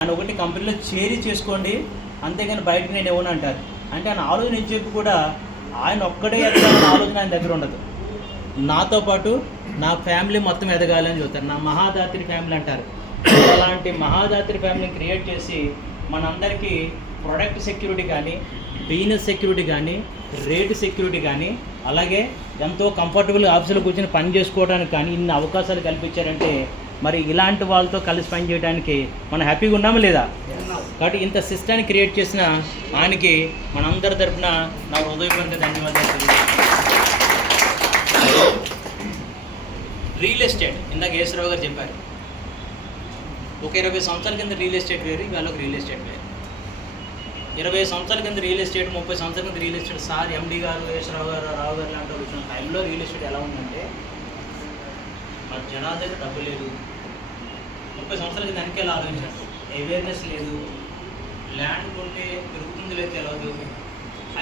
ఆయన ఒకటి కంపెనీలో చేరి చేసుకోండి, అంతేగాని బయటకు నేను ఇవ్వను అంటారు. అంటే ఆయన ఆలోచన ఏం చెప్పి కూడా ఆయన ఒక్కడే ఎదగాలన్న ఆలోచన ఆయన దగ్గర ఉండదు. నాతో పాటు నా ఫ్యామిలీ మొత్తం ఎదగాలని చెబుతారు. నా మహాదాత్రి ఫ్యామిలీ అంటారు. అలాంటి మహాదాత్రి ఫ్యామిలీని క్రియేట్ చేసి మనందరికీ ప్రొడక్ట్ సెక్యూరిటీ కానీ, బిజినెస్ సెక్యూరిటీ కానీ, రేటు సెక్యూరిటీ కానీ, అలాగే ఎంతో కంఫర్టబుల్ ఆఫీసులో కూర్చొని పని చేసుకోవడానికి కానీ ఇన్ని అవకాశాలు కల్పించారంటే మరి ఇలాంటి వాళ్ళతో కలిసి పని చేయడానికి మనం హ్యాపీగా ఉన్నామా లేదా? కాబట్టి ఇంత సిస్టాన్ని క్రియేట్ చేసిన ఆయనకి మనందరి తరఫున నా హృదయపూర్వక ధన్యవాదాలు. రియల్ ఎస్టేట్ ఇందాక యేసరావు గారు చెప్పారు, ఒక 20 సంవత్సరాల కింద రియల్ ఎస్టేట్ వేరు, ఇవాళ ఒక రియల్ ఎస్టేట్ వేరు. 20 సంవత్సరాల కింద రియల్ ఎస్టేట్, 30 సంవత్సరాల కింద రియల్ ఎస్టేట్. సార్ ఎండి గారు, యేసరావు గారు, రావు గారు లాంటి వచ్చిన టైంలో రియల్ ఎస్టేట్ ఎలా ఉందంటే మన జనాల దగ్గర డబ్బు లేదు. 30 సంవత్సరాల కింద వెనకాల ఆలోచించారు. అవేర్నెస్ లేదు, ల్యాండ్ కొంటే పెరుగుతుంది లేదు తెలియదు.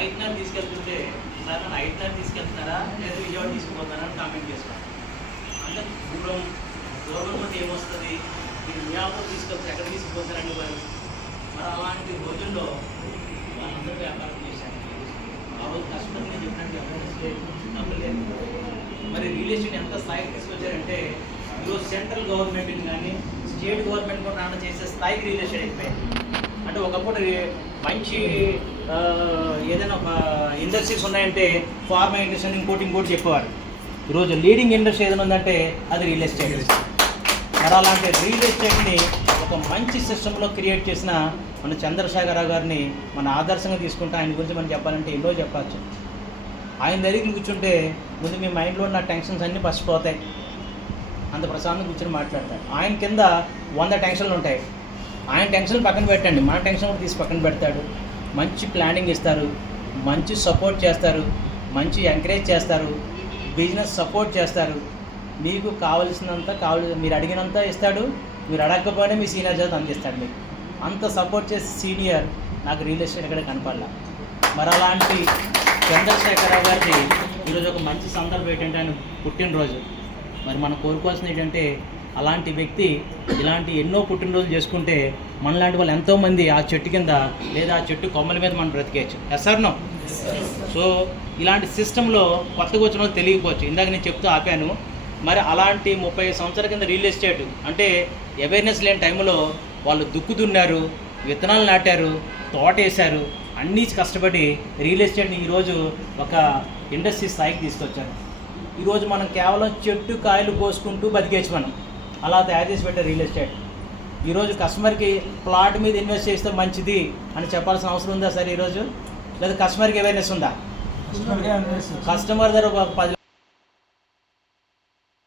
ఐదున్నర తీసుకెళ్తుంటే సార్ నన్ను ఐదున్నర తీసుకెళ్తున్నారా లేదా విజయవాడ తీసుకుపోతారా అని కామెంట్ చేస్తాను. అంటే దూరం కొంటే ఏమొస్తుంది, మీరు మియాపూర్ తీసుకెళ్తే ఎక్కడ తీసుకుపోతారండి మరి. మరి అలాంటి రోజుల్లో వాళ్ళందరూ వ్యాపారం చేశారు. ఆ రోజు కస్టమర్ నేను చెప్పినట్టు అవేర్నెస్ లేదు, డబ్బు లేదు. మరి రియల్ ఎస్టేట్ ఎంత స్థాయికి తీసుకొచ్చారంటే ఈరోజు సెంట్రల్ గవర్నమెంట్ని కానీ స్టేట్ గవర్నమెంట్ కూడా నాన్న చేసే స్థాయికి రియల్ ఎస్టేట్ అయిపోయాయి. అంటే ఒకప్పుడు మంచి ఏదైనా ఒక ఇండస్ట్రీస్ ఉన్నాయంటే ఫార్మా ఇండస్ట్రీ ఇంకోటి చెప్పేవారు. ఈరోజు లీడింగ్ ఇండస్ట్రీ ఏదైనా ఉందంటే అది రియల్ ఎస్టేట్. మరి అలాంటి రియల్ ఎస్టేట్ని ఒక మంచి సిస్టంలో క్రియేట్ చేసిన మన చంద్రశేఖరరావు గారిని మన ఆదర్శంగా తీసుకుంటే ఆయన గురించి మనం చెప్పాలంటే ఎన్నో చెప్పచ్చు. ఆయన దగ్గరికి కూర్చుంటే ముందు మీ మైండ్లో ఉన్న టెన్షన్స్ అన్నీ పసిపోతాయి. అంత ప్రశాంతంగా కూర్చొని మాట్లాడతాడు. ఆయన కింద 100 టెన్షన్లు ఉంటాయి. ఆయన టెన్షన్లు పక్కన పెట్టండి, మన టెన్షన్ కూడా తీసి పక్కన పెడతాడు. మంచి ప్లానింగ్ ఇస్తారు, మంచి సపోర్ట్ చేస్తారు, మంచి ఎంకరేజ్ చేస్తారు, బిజినెస్ సపోర్ట్ చేస్తారు. మీకు కావలసినంత మీరు అడిగినంత ఇస్తాడు, మీరు అడగకపోయినా మీ సీనియర్ చేత అందిస్తాడు. మీకు అంత సపోర్ట్ చేసే సీనియర్ నాకు రియల్ ఎస్టేట్ ఎక్కడ కనపడాల. మరి అలాంటి చంద్రశేఖరరావు గారికి ఈరోజు ఒక మంచి సందర్భం ఏంటంటే ఆయన పుట్టినరోజు. మరి మనం కోరుకోవాల్సింది ఏంటంటే అలాంటి వ్యక్తి ఇలాంటి ఎన్నో పుట్టినరోజులు చేసుకుంటే మనలాంటి వాళ్ళు ఎంతోమంది ఆ చెట్టు కింద లేదా ఆ చెట్టు కొమ్మల మీద మనం బ్రతికేయచ్చు. ఎస్ఆర్నో? సో ఇలాంటి సిస్టంలో కొత్తగా వచ్చిన వాళ్ళు తెలియకపోవచ్చు. ఇందాక నేను చెప్తూ ఆపాను. మరి అలాంటి 30 సంవత్సరాల కింద రియల్ ఎస్టేట్ అంటే అవేర్నెస్ లేని టైంలో వాళ్ళు దుక్కు దున్నారు, విత్తనాలు నాటారు, తోట వేశారు, అన్నీ కష్టపడి రియల్ ఎస్టేట్ని ఈరోజు ఒక ఇండస్ట్రీ స్థాయికి తీసుకొచ్చారు. ఈరోజు మనం కేవలం చెట్టు కాయలు కోసుకుంటూ బతికేచ్చు. మనం అలా తయారు చేసి పెట్టే రియల్ ఎస్టేట్ ఈరోజు కస్టమర్కి ప్లాట్ మీద ఇన్వెస్ట్ చేస్తే మంచిది అని చెప్పాల్సిన అవసరం ఉందా సార్ ఈరోజు? లేదా కస్టమర్కి అవేర్నెస్ ఉందా? కస్టమర్ దగ్గర ఒక 10